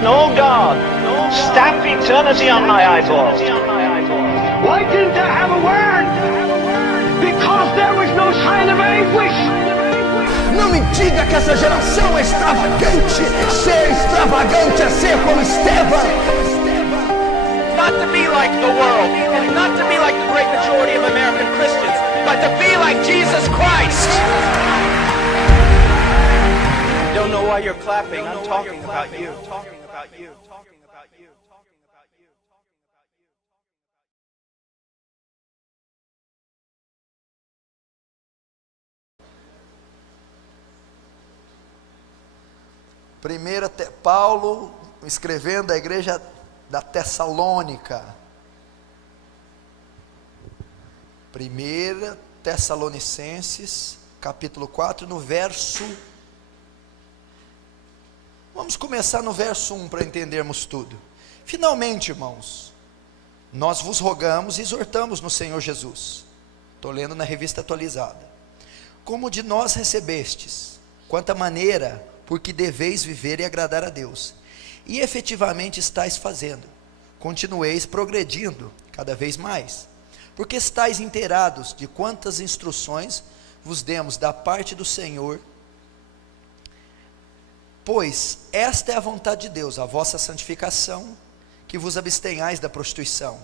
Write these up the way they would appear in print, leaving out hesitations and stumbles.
no God, stamp eternity on my eyeballs. Why didn't I have a word? Because there was no sign of anguish. Não me diga que essa geração é extravagante. Ser extravagante é ser como Estevão. Not to be like the world, not to be like the great majority of American Christians, but to be like Jesus Christ. Don't know why you're clapping. I'm talking about you. Talking about you. Talking about you. Talking about you. Paulo escrevendo à igreja da Tessalônica. 1 Tessalonicenses, capítulo 4, no verso... Vamos começar no verso 1 para entendermos tudo. Finalmente, irmãos, nós vos rogamos e exortamos no Senhor Jesus. Estou lendo na revista atualizada. Como de nós recebestes, quanta maneira, porque deveis viver e agradar a Deus. E efetivamente estáis fazendo. Continueis progredindo cada vez mais. Porque estáis inteirados de quantas instruções vos demos da parte do Senhor. Pois esta é a vontade de Deus, a vossa santificação, que vos abstenhais da prostituição.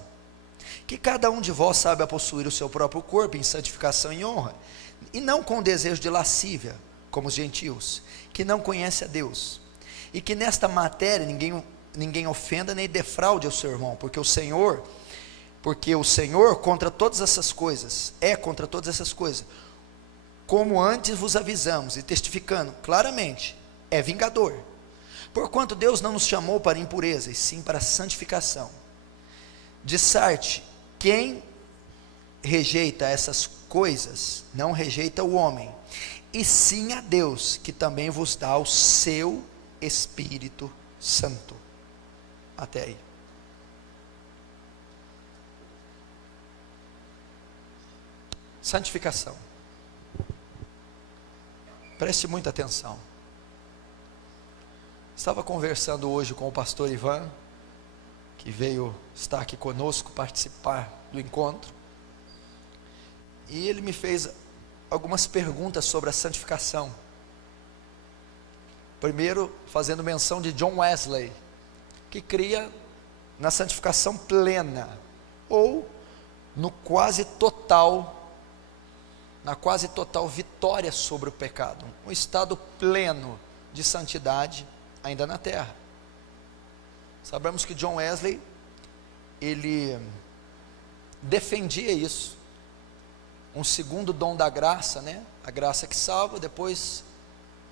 Que cada um de vós saiba possuir o seu próprio corpo em santificação e honra, e não com desejo de lascívia, como os gentios, que não conhecem a Deus. E que nesta matéria ninguém ofenda nem defraude o seu irmão, porque o Senhor contra todas essas coisas, contra todas essas coisas, como antes vos avisamos, e testificando claramente, é vingador, porquanto Deus não nos chamou para impureza, e sim para santificação. De Sarte, quem rejeita essas coisas, não rejeita o homem, e sim a Deus, que também vos dá o seu Espírito Santo. Até aí. Santificação. Preste muita atenção. Estava conversando hoje com o pastor Ivan, que veio estar aqui conosco, participar do encontro, e ele me fez algumas perguntas sobre a santificação. Primeiro, fazendo menção de John Wesley, que cria na santificação plena, ou na quase total vitória sobre o pecado, um estado pleno de santidade ainda na terra. Sabemos que John Wesley, ele defendia isso, um segundo dom da graça, né? A graça que salva, depois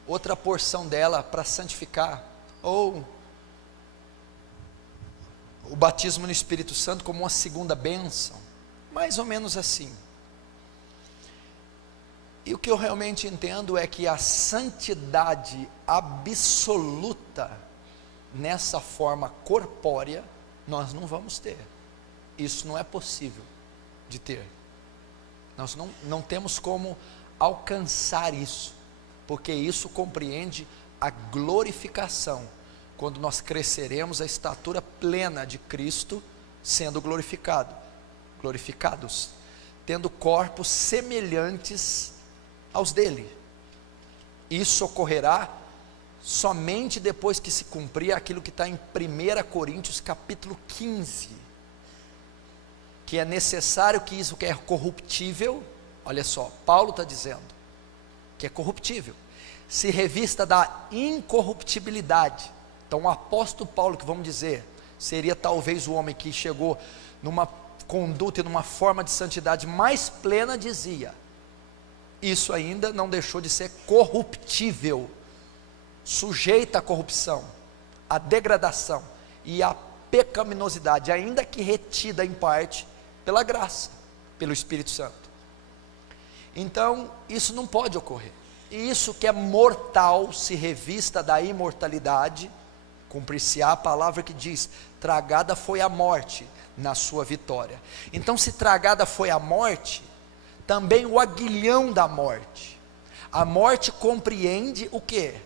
outra porção dela para santificar, ou o batismo no Espírito Santo como uma segunda bênção, mais ou menos assim. E o que eu realmente entendo é que a santidade absoluta, nessa forma corpórea, nós não vamos ter. Isso não é possível de ter. Nós não temos como alcançar isso, porque isso compreende a glorificação, quando nós cresceremos a estatura plena de Cristo, sendo glorificados, tendo corpos semelhantes aos dele. Isso ocorrerá somente depois que se cumprir aquilo que está em 1 Coríntios capítulo 15, que é necessário que isso que é corruptível, olha só, Paulo está dizendo que é corruptível, se revista da incorruptibilidade. Então o apóstolo Paulo, que vamos dizer, seria talvez o homem que chegou numa conduta e numa forma de santidade mais plena, dizia: isso ainda não deixou de ser corruptível, sujeita à corrupção, à degradação e à pecaminosidade, ainda que retida em parte pela graça, pelo Espírito Santo. Então isso não pode ocorrer, e isso que é mortal se revista da imortalidade, cumprir-se-á a palavra que diz: tragada foi a morte na sua vitória. Então, se tragada foi a morte, também o aguilhão da morte. A morte compreende o quê?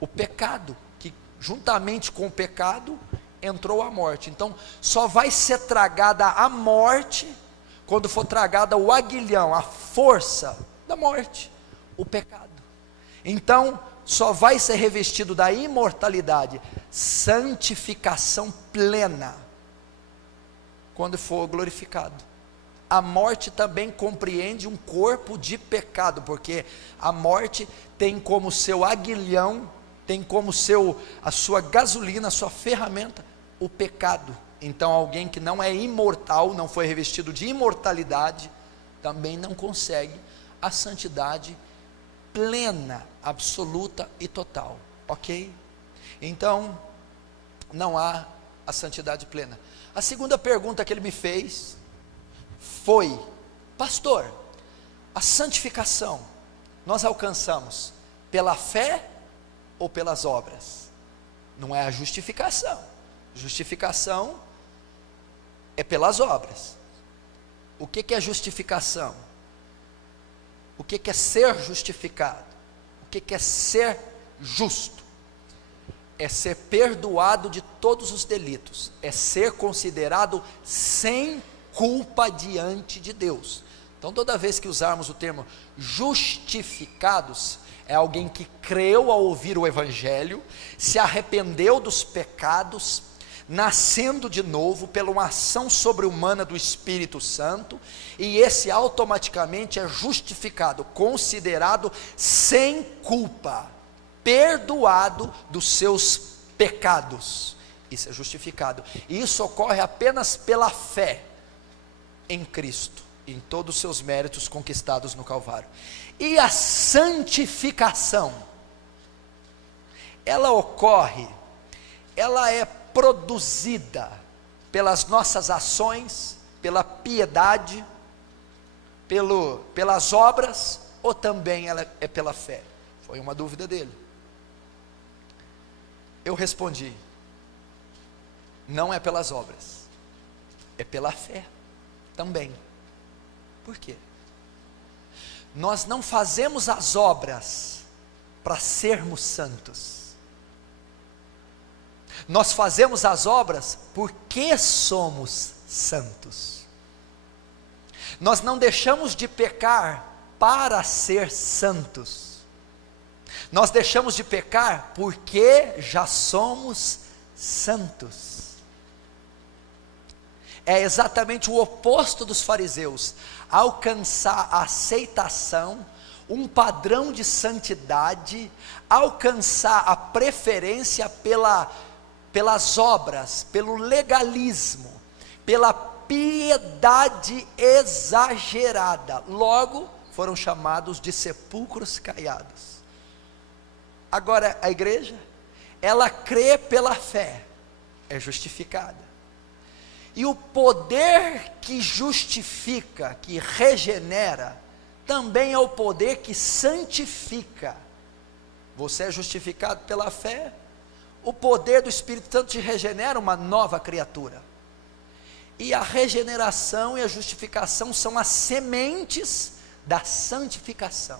O pecado, que juntamente com o pecado, entrou a morte. Então, só vai ser tragada a morte, quando for tragada o aguilhão, a força da morte, o pecado. Então, só vai ser revestido da imortalidade, santificação plena, quando for glorificado. A morte também compreende um corpo de pecado, porque a morte tem como seu aguilhão, tem como a sua gasolina, a sua ferramenta, o pecado. Então alguém que não é imortal, não foi revestido de imortalidade, também não consegue a santidade plena, absoluta e total, ok? Então, não há a santidade plena. A segunda pergunta que ele me fez foi: pastor, a santificação nós alcançamos pela fé ou pelas obras? Não é a justificação. Justificação é pelas obras. O que é justificação? O que é ser justificado? O que é ser justo? É ser perdoado de todos os delitos, é ser considerado sem culpa diante de Deus. Então, toda vez que usarmos o termo justificados, é alguém que creu ao ouvir o Evangelho, se arrependeu dos pecados, nascendo de novo pela uma ação sobre-humana do Espírito Santo, e esse automaticamente é justificado, considerado sem culpa, perdoado dos seus pecados. Isso é justificado. E isso ocorre apenas pela fé em Cristo, em todos os seus méritos conquistados no Calvário. E a santificação, ela ocorre, ela é produzida pelas nossas ações, pela piedade, pelas obras, ou também ela é pela fé? Foi uma dúvida dele. Eu respondi: não é pelas obras, é pela fé também. Por quê? Nós não fazemos as obras para sermos santos, nós fazemos as obras porque somos santos. Nós não deixamos de pecar para ser santos, nós deixamos de pecar porque já somos santos. É exatamente o oposto dos fariseus, alcançar a aceitação, um padrão de santidade, alcançar a preferência pelas obras, pelo legalismo, pela piedade exagerada. Logo, foram chamados de sepulcros caiados. Agora, a igreja, ela crê pela fé, é justificada. E o poder que justifica, que regenera, também é o poder que santifica. Você é justificado pela fé, o poder do Espírito Santo te regenera uma nova criatura. E a regeneração e a justificação são as sementes da santificação.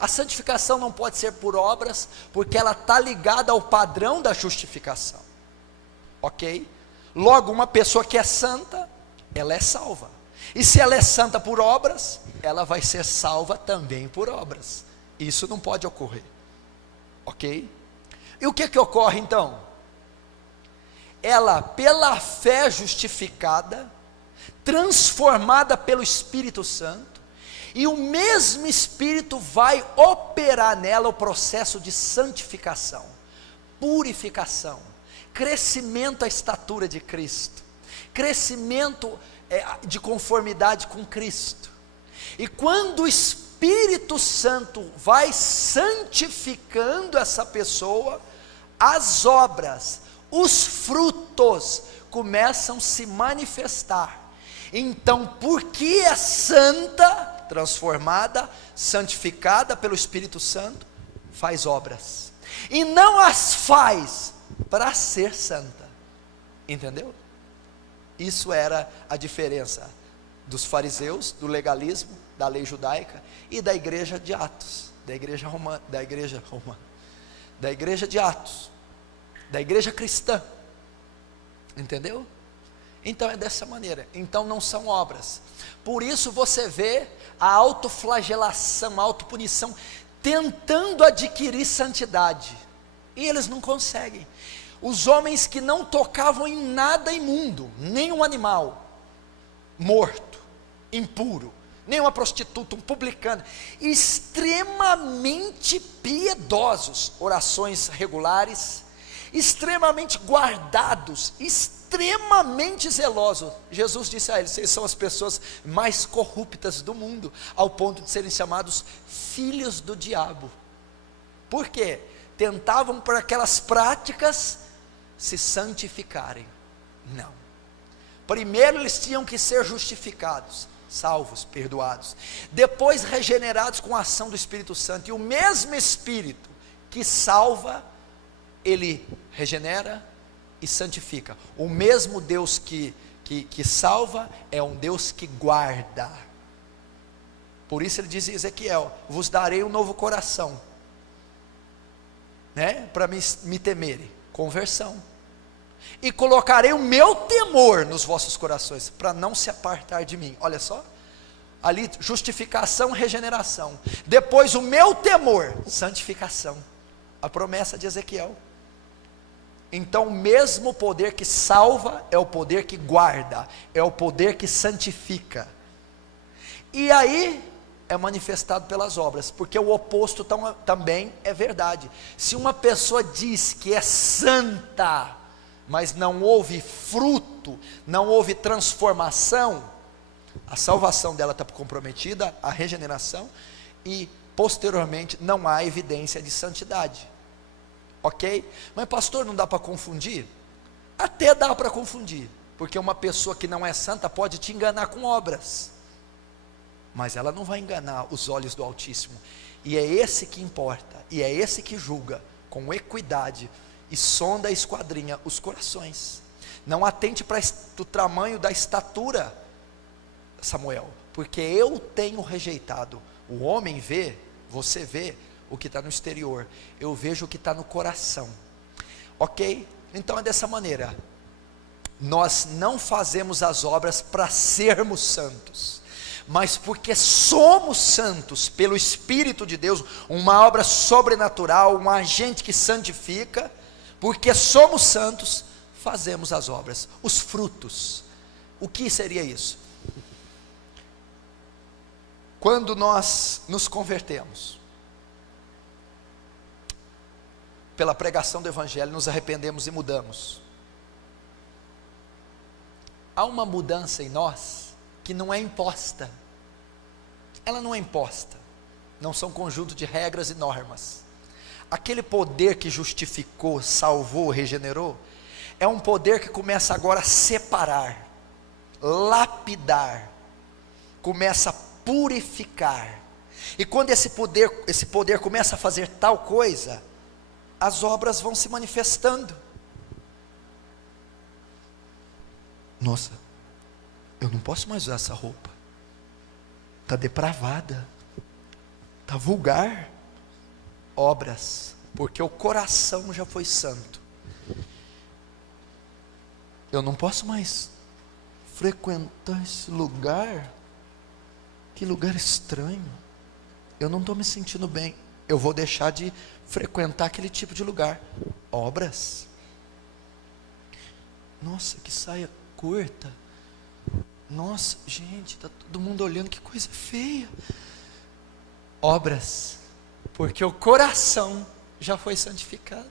A santificação não pode ser por obras, porque ela está ligada ao padrão da justificação, ok? Logo, uma pessoa que é santa, ela é salva. E se ela é santa por obras, ela vai ser salva também por obras. Isso não pode ocorrer, ok? E o que ocorre então? Ela, pela fé justificada, transformada pelo Espírito Santo, e o mesmo Espírito vai operar nela o processo de santificação, purificação, crescimento à estatura de Cristo, crescimento de conformidade com Cristo. E quando o Espírito Santo vai santificando essa pessoa, as obras, os frutos começam a se manifestar. Então, porque é santa, transformada, santificada pelo Espírito Santo, faz obras, e não as faz para ser santa, entendeu? Isso era a diferença dos fariseus, do legalismo, da lei judaica, e da igreja de Atos, da igreja de Atos. da igreja cristã. Entendeu? Então é dessa maneira. Então não são obras. Por isso você vê a autoflagelação, a autopunição, tentando adquirir santidade, e eles não conseguem. Os homens que não tocavam em nada imundo, nem um animal morto, impuro, nem uma prostituta, um publicano, extremamente piedosos, orações regulares, extremamente guardados, extremamente zelosos. Jesus disse a eles: vocês são as pessoas mais corruptas do mundo, ao ponto de serem chamados filhos do diabo. Por quê? Tentavam por aquelas práticas se santificarem. Não. Primeiro eles tinham que ser justificados, salvos, perdoados, depois regenerados com a ação do Espírito Santo. E o mesmo Espírito que salva, ele regenera e santifica. O mesmo Deus que salva é um Deus que guarda. Por isso ele diz em Ezequiel: vos darei um novo coração, né, para me temerem, conversão, e colocarei o meu temor nos vossos corações, para não se apartar de mim. Olha só, ali justificação, regeneração, depois o meu temor, santificação, a promessa de Ezequiel. Então o mesmo poder que salva é o poder que guarda, é o poder que santifica, e aí é manifestado pelas obras, porque o oposto também é verdade. Se uma pessoa diz que é santa, mas não houve fruto, não houve transformação, a salvação dela está comprometida, a regeneração, e posteriormente não há evidência de santidade. Ok? Mas pastor, não dá para confundir? Até dá para confundir, porque uma pessoa que não é santa pode te enganar com obras, mas ela não vai enganar os olhos do Altíssimo, e é esse que importa, e é esse que julga com equidade, e sonda e esquadrinha os corações. Não atente para o tamanho da estatura, Samuel, porque eu tenho rejeitado. O homem vê, você vê o que está no exterior, eu vejo o que está no coração. Ok? Então é dessa maneira. Nós não fazemos as obras para sermos santos, mas porque somos santos pelo Espírito de Deus, uma obra sobrenatural, um agente que santifica. Porque somos santos, fazemos as obras, os frutos. O que seria isso? Quando nós nos convertemos, pela pregação do Evangelho, nos arrependemos e mudamos, há uma mudança em nós que não é imposta. Ela não é imposta, não são conjunto de regras e normas. Aquele poder que justificou, salvou, regenerou, é um poder que começa agora a separar, lapidar, começa a purificar. E quando esse poder começa a fazer tal coisa, as obras vão se manifestando. Nossa, eu não posso mais usar essa roupa, está depravada, está vulgar. Obras, porque o coração já foi santo. Eu não posso mais frequentar esse lugar, que lugar estranho, eu não estou me sentindo bem, eu vou deixar de frequentar aquele tipo de lugar. Obras. Nossa, que saia curta, nossa, gente, está todo mundo olhando, que coisa feia. Obras, porque o coração já foi santificado.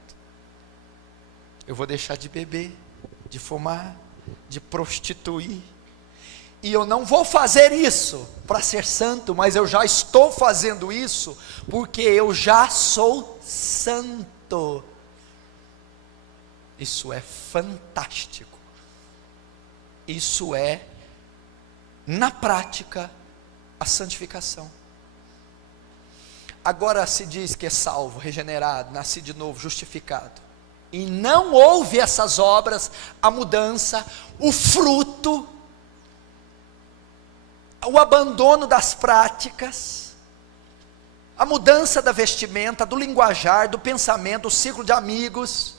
Eu vou deixar de beber, de fumar, de prostituir, e eu não vou fazer isso para ser santo, mas eu já estou fazendo isso, porque eu já sou santo. Isso é fantástico, isso é, na prática, a santificação. Agora se diz que é salvo, regenerado, nascido de novo, justificado, e não houve essas obras, a mudança, o fruto, o abandono das práticas, a mudança da vestimenta, do linguajar, do pensamento, o ciclo de amigos,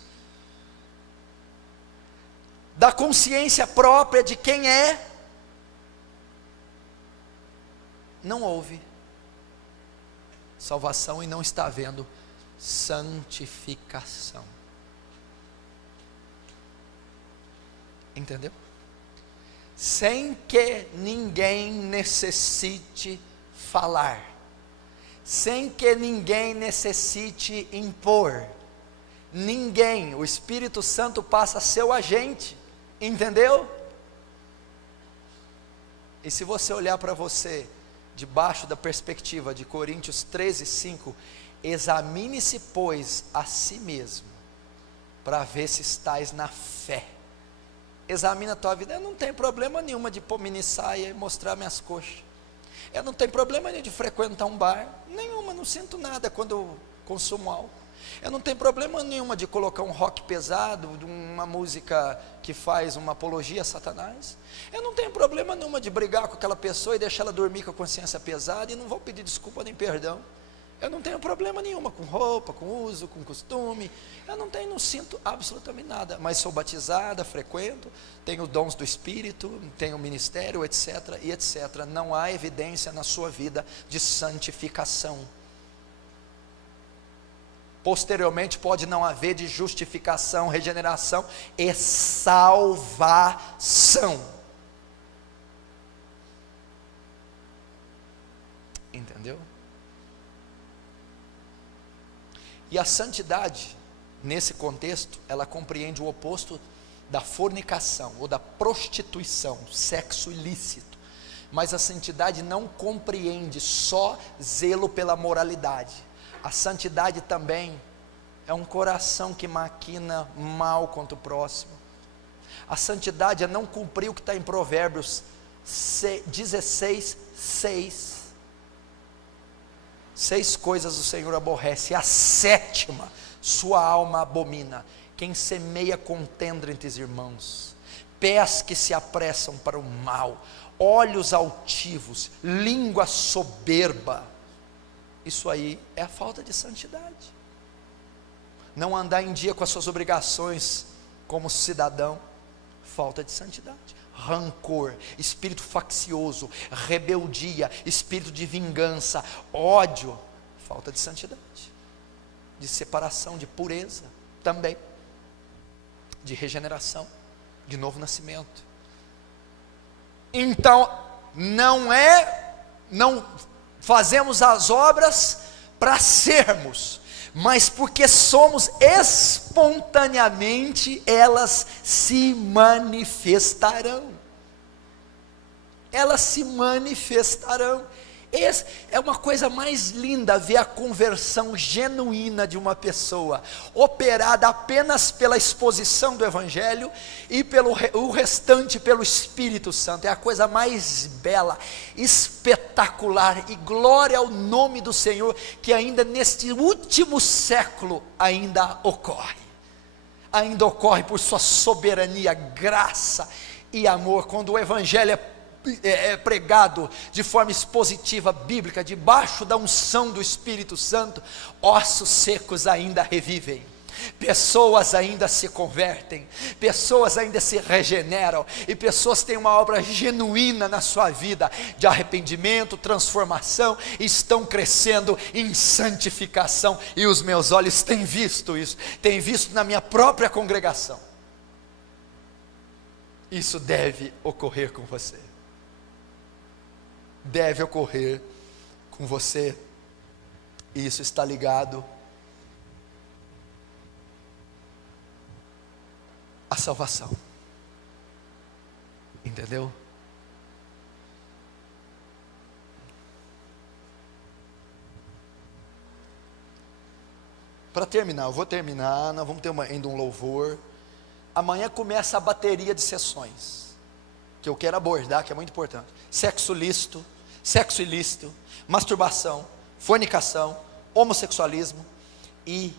da consciência própria de quem é, não houve salvação e não está havendo santificação. Entendeu? Sem que ninguém necessite falar, sem que ninguém necessite impor, ninguém, o Espírito Santo passa a ser o agente, entendeu? E se você olhar para você, debaixo da perspectiva de Coríntios 13:5, examine-se pois a si mesmo, para ver se estás na fé. Examina a tua vida. Eu não tenho problema nenhuma de pôr mini saia e mostrar minhas coxas. Eu não tenho problema nenhum de frequentar um bar. Nenhuma, não sinto nada quando eu consumo álcool. Eu não tenho problema nenhuma de colocar um rock pesado, uma música que faz uma apologia a Satanás. Eu não tenho problema nenhuma de brigar com aquela pessoa e deixar ela dormir com a consciência pesada e não vou pedir desculpa nem perdão. Eu não tenho problema nenhuma com roupa, com uso, com costume. Eu não sinto absolutamente nada. Mas sou batizada, frequento, tenho dons do Espírito, tenho ministério, etc. e etc. Não há evidência na sua vida de santificação. Posteriormente pode não haver de justificação, regeneração e salvação. Entendeu? E a santidade, nesse contexto, ela compreende o oposto da fornicação ou da prostituição, sexo ilícito. Mas a santidade não compreende só zelo pela moralidade. A santidade também é um coração que maquina mal contra o próximo. A santidade é não cumprir o que está em Provérbios 16:6. 6 coisas o Senhor aborrece, a 7ª sua alma abomina: quem semeia contenda entre os irmãos, pés que se apressam para o mal, olhos altivos, língua soberba. Isso aí é a falta de santidade. Não andar em dia com as suas obrigações como cidadão, falta de santidade. Rancor, espírito faccioso, rebeldia, espírito de vingança, ódio, falta de santidade, de separação, de pureza, também, de regeneração, de novo nascimento. Então, não fazemos as obras para sermos, mas porque somos espontaneamente, elas se manifestarão. Elas se manifestarão. É uma coisa mais linda ver a conversão genuína de uma pessoa, operada apenas pela exposição do Evangelho e o restante pelo Espírito Santo. É a coisa mais bela, espetacular, e glória ao nome do Senhor, que ainda neste último século ainda ocorre por sua soberania, graça e amor. Quando o Evangelho é pregado de forma expositiva, bíblica, debaixo da unção do Espírito Santo, ossos secos ainda revivem, pessoas ainda se convertem, pessoas ainda se regeneram, e pessoas têm uma obra genuína na sua vida, de arrependimento, transformação, e estão crescendo em santificação, e os meus olhos têm visto isso, têm visto na minha própria congregação. Isso deve ocorrer com você. Deve ocorrer com você. E isso está ligado à salvação. Entendeu? Para terminar, eu vou terminar. Nós vamos ter ainda um louvor. Amanhã começa a bateria de sessões que eu quero abordar, que é muito importante. Sexo ilícito, masturbação, fornicação, homossexualismo e,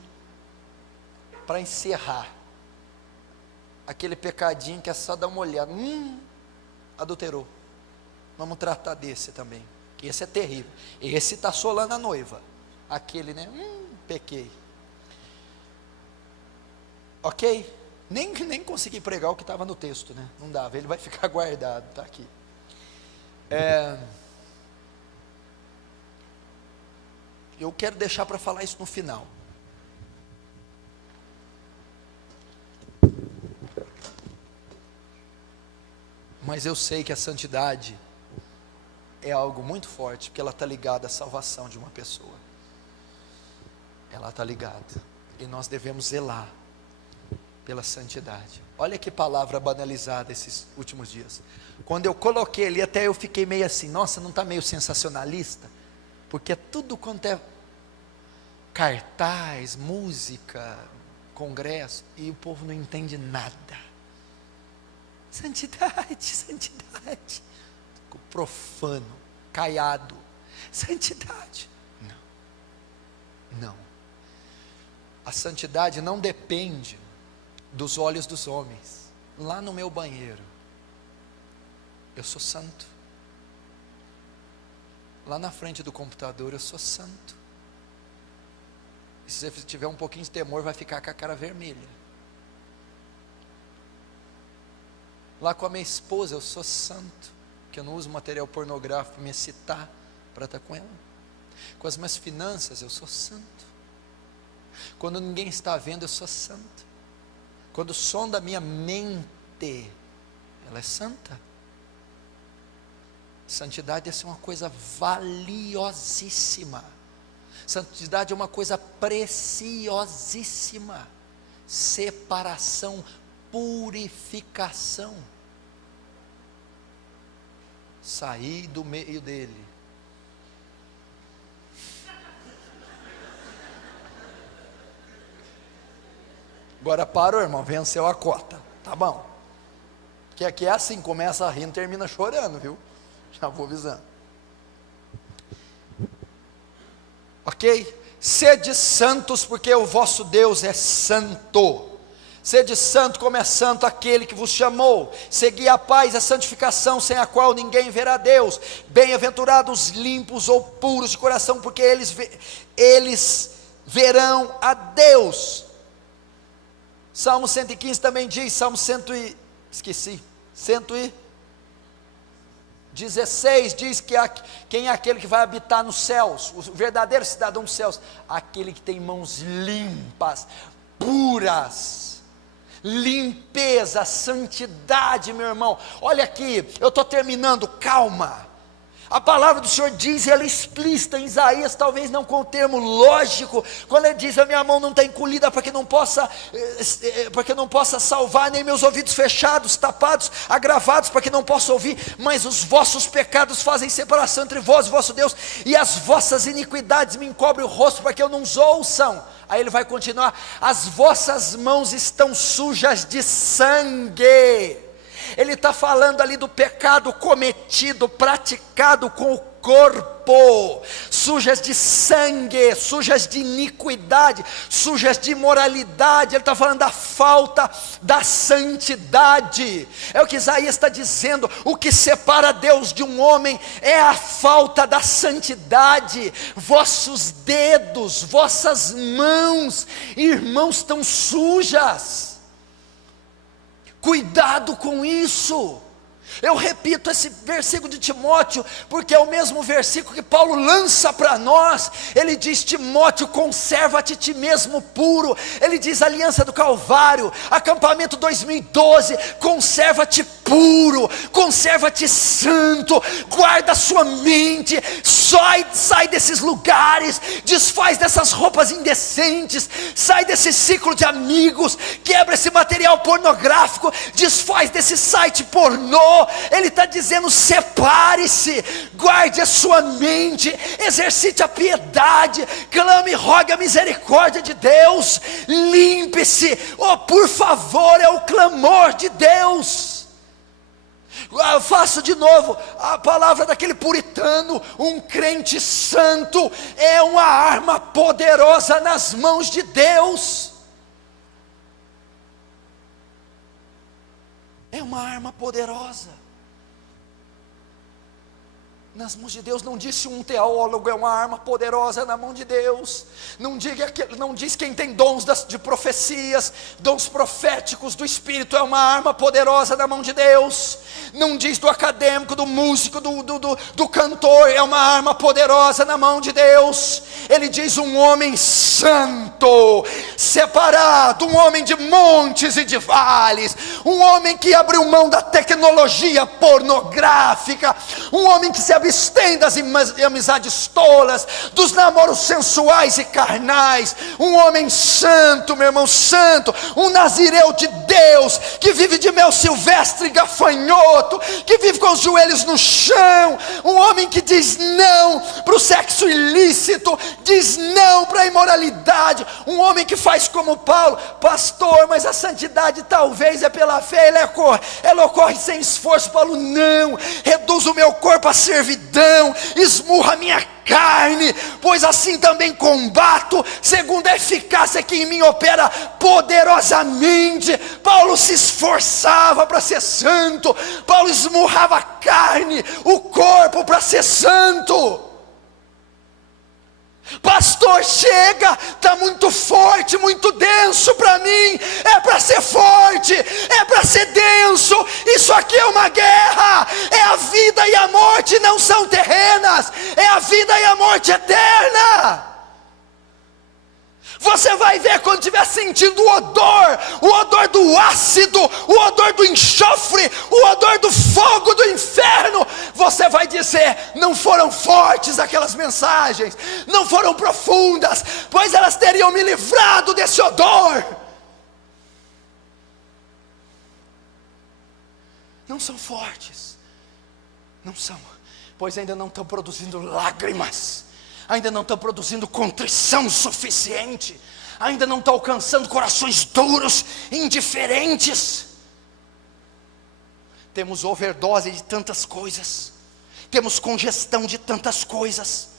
para encerrar, aquele pecadinho que é só dar uma olhada, adulterou. Vamos tratar desse também, que esse é terrível. Esse está assolando a noiva. Aquele, né? Pequei. Ok? Nem consegui pregar o que estava no texto, né? Não dava, ele vai ficar guardado, está aqui. Eu quero deixar para falar isso no final. Mas eu sei que a santidade é algo muito forte, porque ela está ligada à salvação de uma pessoa. Ela está ligada, e nós devemos zelar pela santidade. Olha que palavra banalizada esses últimos dias. Quando eu coloquei ali, até eu fiquei meio assim, nossa, não está meio sensacionalista? Porque é tudo quanto é cartaz, música, congresso, e o povo não entende nada. Santidade, santidade. Profano, caiado. Santidade. Não. A santidade não depende dos olhos dos homens. Lá no meu banheiro, eu sou santo. Lá na frente do computador, eu sou santo. E se você tiver um pouquinho de temor, vai ficar com a cara vermelha. Lá com a minha esposa, eu sou santo, que eu não uso material pornográfico para me excitar para estar com ela. Com as minhas finanças, eu sou santo. Quando ninguém está vendo, eu sou santo. Quando o som da minha mente, ela é santa. Santidade é uma coisa valiosíssima. Santidade é uma coisa preciosíssima. Separação, purificação. Sair do meio dele. Agora parou, irmão, venceu a cota, tá bom? Que aqui é assim, começa rindo, termina chorando, viu? Já vou avisando. Ok? Sede santos, porque o vosso Deus é santo. Sede santo como é santo aquele que vos chamou. Segui a paz e a santificação, sem a qual ninguém verá Deus. Bem-aventurados limpos ou puros de coração, porque eles verão a Deus. Salmo 115 também diz, Salmo 116 diz que quem é aquele que vai habitar nos céus, o verdadeiro cidadão dos céus, aquele que tem mãos limpas, puras, limpeza, santidade, meu irmão. Olha aqui, eu estou terminando, calma. A palavra do Senhor diz, e ela é explícita em Isaías, talvez não com o termo lógico, quando ele diz, a minha mão não está encolhida para que não possa salvar, nem meus ouvidos fechados, tapados, agravados, para que não possa ouvir, mas os vossos pecados fazem separação entre vós e vosso Deus, e as vossas iniquidades me encobrem o rosto para que eu não os ouçam. Aí ele vai continuar, as vossas mãos estão sujas de sangue. Ele está falando ali do pecado cometido, praticado com o corpo, sujas de sangue, sujas de iniquidade, sujas de imoralidade. Ele está falando da falta da santidade. É o que Isaías está dizendo, o que separa Deus de um homem é a falta da santidade. Vossos dedos, vossas mãos, irmãos, estão sujas. Cuidado com isso. Eu repito esse versículo de Timóteo, porque é o mesmo versículo que Paulo lança para nós. Ele diz, Timóteo, conserva-te ti mesmo puro. Ele diz, Aliança do Calvário, acampamento 2012, conserva-te puro, conserva-te santo, guarda a sua mente, sai desses lugares, desfaz dessas roupas indecentes, sai desse ciclo de amigos, quebra esse material pornográfico, desfaz desse site pornô. Ele está dizendo, separe-se, guarde a sua mente, exercite a piedade, clame e rogue a misericórdia de Deus, limpe-se, oh, por favor, é o clamor de Deus. Eu faço de novo a palavra daquele puritano, um crente santo é uma arma poderosa nas mãos de Deus. É uma arma poderosa. nas mãos de Deus. Não disse um teólogo, é uma arma poderosa na mão de Deus. Não diz quem tem dons de profecias, dons proféticos do Espírito, é uma arma poderosa na mão de Deus. Não diz do acadêmico, do músico, do cantor, é uma arma poderosa na mão de Deus. Ele diz um homem santo, separado, um homem de montes e de vales, um homem que abriu mão da tecnologia pornográfica, um homem que se abstém das amizades tolas, dos namoros sensuais e carnais, um homem santo, meu irmão, santo, um nazireu de Deus, que vive de mel silvestre e gafanhoto, que vive com os joelhos no chão, um homem que diz não para o sexo ilícito, diz não para a imoralidade, um homem que faz como Paulo: pastor, mas a santidade talvez é pela fé, ela ocorre sem esforço. Paulo: não, reduz o meu corpo à servidão, esmurra a minha carne, pois assim também combato, segundo a eficácia que em mim opera poderosamente. Paulo se esforçava para ser santo, Paulo esmurrava a carne, o corpo, para ser santo. Pastor, chega, está muito forte, muito denso para mim. É para ser forte, é para ser denso. Isso aqui é uma guerra. É a vida e a morte, não são terrenas. É a vida e a morte eterna. Você vai ver quando estiver sentindo o odor do ácido, o odor do enxofre, o odor do fogo do inferno. Você vai dizer: não foram fortes aquelas mensagens, não foram profundas, pois elas teriam me livrado desse odor. Não são fortes, não são, pois ainda não estão produzindo lágrimas, ainda não estão produzindo contrição suficiente, ainda não estão alcançando corações duros, indiferentes. Temos overdose de tantas coisas, temos congestão de tantas coisas: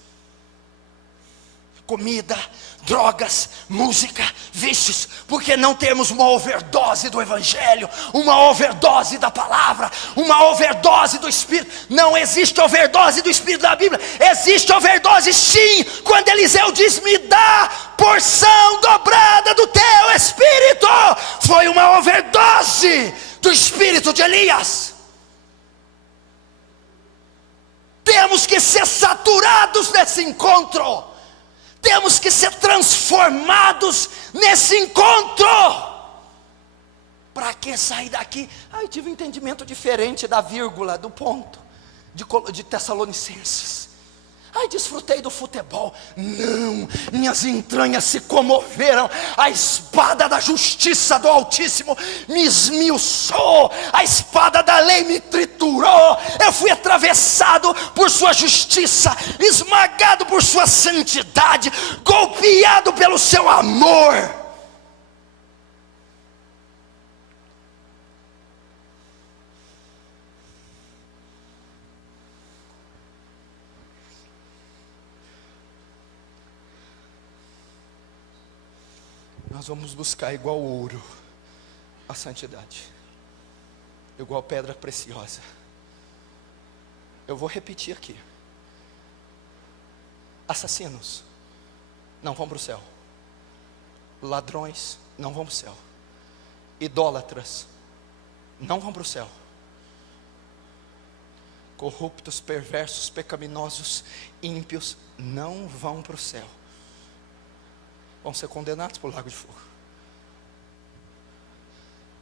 comida, drogas, música, vícios. Porque não temos uma overdose do Evangelho, uma overdose da palavra, uma overdose do Espírito? Não existe overdose do Espírito na Bíblia. Existe overdose sim, quando Eliseu diz: me dá porção dobrada do teu Espírito. Foi uma overdose do Espírito de Elias. Temos que ser saturados nesse encontro, temos que ser transformados nesse encontro. Para que sair daqui? Eu tive um entendimento diferente da vírgula, do ponto de Tessalonicenses. Desfrutei do futebol. Não, minhas entranhas se comoveram. A espada da justiça do Altíssimo me esmiuçou, a espada da lei me triturou. Eu fui atravessado por sua justiça, esmagado por sua santidade, golpeado pelo seu amor. Nós vamos buscar igual ouro a santidade, igual pedra preciosa. Eu vou repetir aqui: assassinos não vão para o céu, ladrões não vão para o céu, idólatras não vão para o céu, corruptos, perversos, pecaminosos, ímpios não vão para o céu. Vão ser condenados por lago de fogo.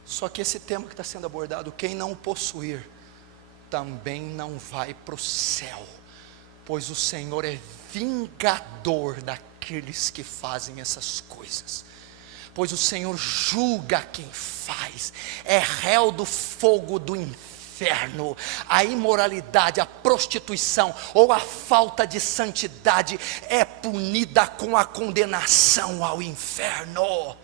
Só que esse tema que está sendo abordado, quem não o possuir, também não vai para o céu, pois o Senhor é vingador daqueles que fazem essas coisas. Pois o Senhor julga quem faz, é réu do fogo do inferno. A imoralidade, a prostituição ou a falta de santidade é punida com a condenação ao inferno.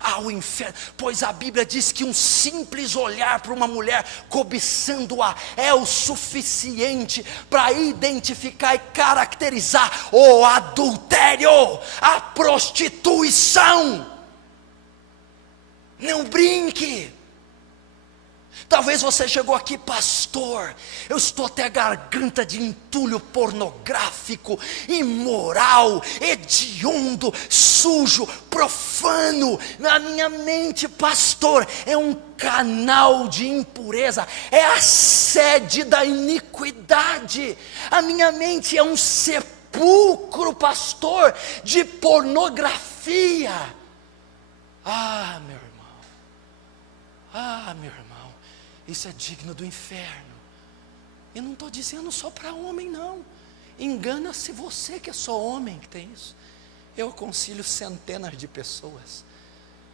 Ao inferno, pois a Bíblia diz que um simples olhar para uma mulher cobiçando-a é o suficiente para identificar e caracterizar o adultério, a prostituição. Não brinque. Talvez você chegou aqui, pastor, eu estou até a garganta de entulho pornográfico, imoral, hediondo, sujo, profano. Na minha mente, pastor, é um canal de impureza, é a sede da iniquidade. A minha mente é um sepulcro, pastor, de pornografia. Ah, meu irmão, isso é digno do inferno. Eu não estou dizendo só para homem, não. Engana-se você que é só homem que tem isso. Eu aconselho centenas de pessoas.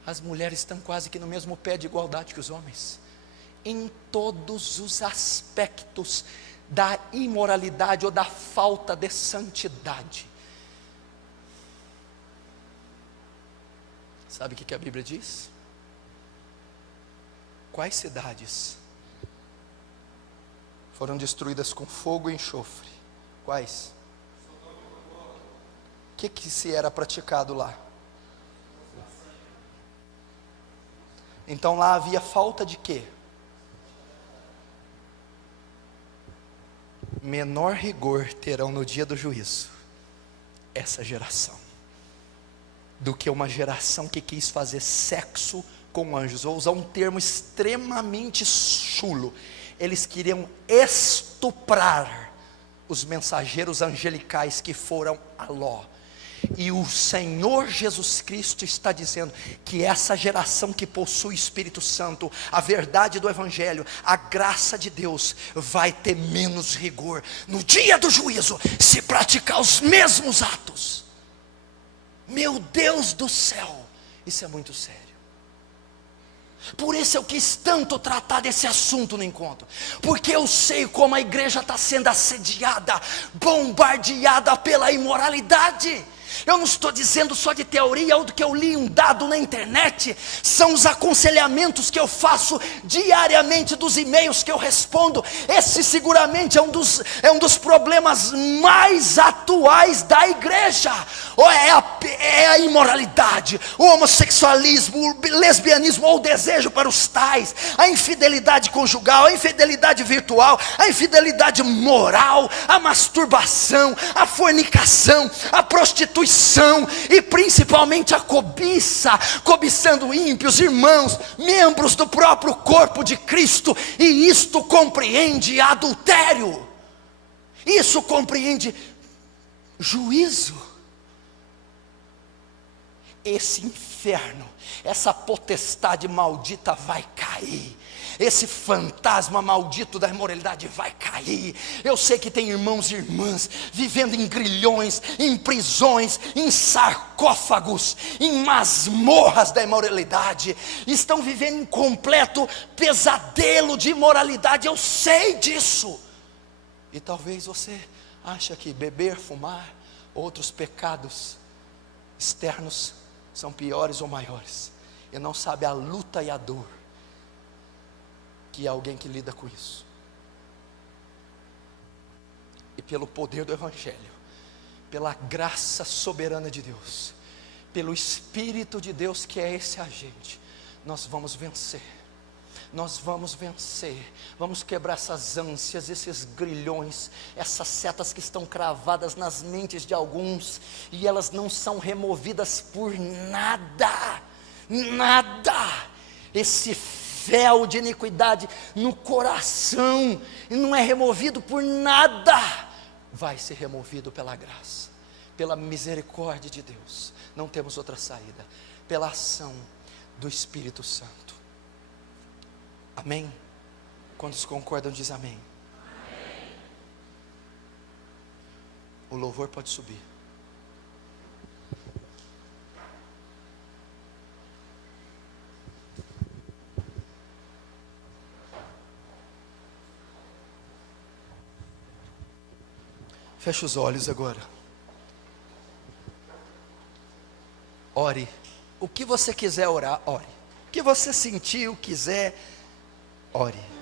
As mulheres estão quase que no mesmo pé de igualdade que os homens, em todos os aspectos da imoralidade ou da falta de santidade. Sabe o que a Bíblia diz? Quais cidades foram destruídas com fogo e enxofre? Quais? O que se era praticado lá? Então lá havia falta de quê? Menor rigor terão no dia do juízo essa geração do que uma geração que quis fazer sexo com anjos. Vou usar um termo extremamente chulo. Eles queriam estuprar os mensageiros angelicais que foram a Ló. E o Senhor Jesus Cristo está dizendo que essa geração que possui o Espírito Santo, a verdade do Evangelho, a graça de Deus, vai ter menos rigor no dia do juízo, se praticar os mesmos atos. Meu Deus do céu, isso é muito sério. Por isso eu quis tanto tratar desse assunto no encontro, porque eu sei como a igreja está sendo assediada, bombardeada pela imoralidade. Eu não estou dizendo só de teoria ou do que eu li um dado na internet. São os aconselhamentos que eu faço diariamente, dos e-mails que eu respondo. Esse seguramente é um dos problemas mais atuais da igreja. Ou é a imoralidade, o homossexualismo, o lesbianismo ou o desejo para os tais, a infidelidade conjugal, a infidelidade virtual, a infidelidade moral, a masturbação, a fornicação, a prostituição e principalmente a cobiça, cobiçando ímpios, irmãos, membros do próprio corpo de Cristo. E isto compreende adultério, isso compreende juízo. Esse inferno, essa potestade maldita vai cair. Esse fantasma maldito da imoralidade vai cair. Eu sei que tem irmãos e irmãs vivendo em grilhões, em prisões, em sarcófagos, em masmorras da imoralidade. Estão vivendo em completo pesadelo de imoralidade. Eu sei disso. E talvez você ache que beber, fumar, outros pecados externos são piores ou maiores, e não sabe a luta e a dor que é alguém que lida com isso. E pelo poder do Evangelho, pela graça soberana de Deus, pelo Espírito de Deus que é esse agente, nós vamos vencer. Nós vamos vencer, vamos quebrar essas ânsias, esses grilhões, essas setas que estão cravadas nas mentes de alguns, e elas não são removidas por nada, nada. Esse véu de iniquidade no coração, e não é removido por nada, vai ser removido pela graça, pela misericórdia de Deus. Não temos outra saída, pela ação do Espírito Santo. Amém? Quantos concordam, diz amém. Amém. O louvor pode subir. Feche os olhos agora. Ore. O que você quiser orar, ore. O que você sentiu, quiser, ore.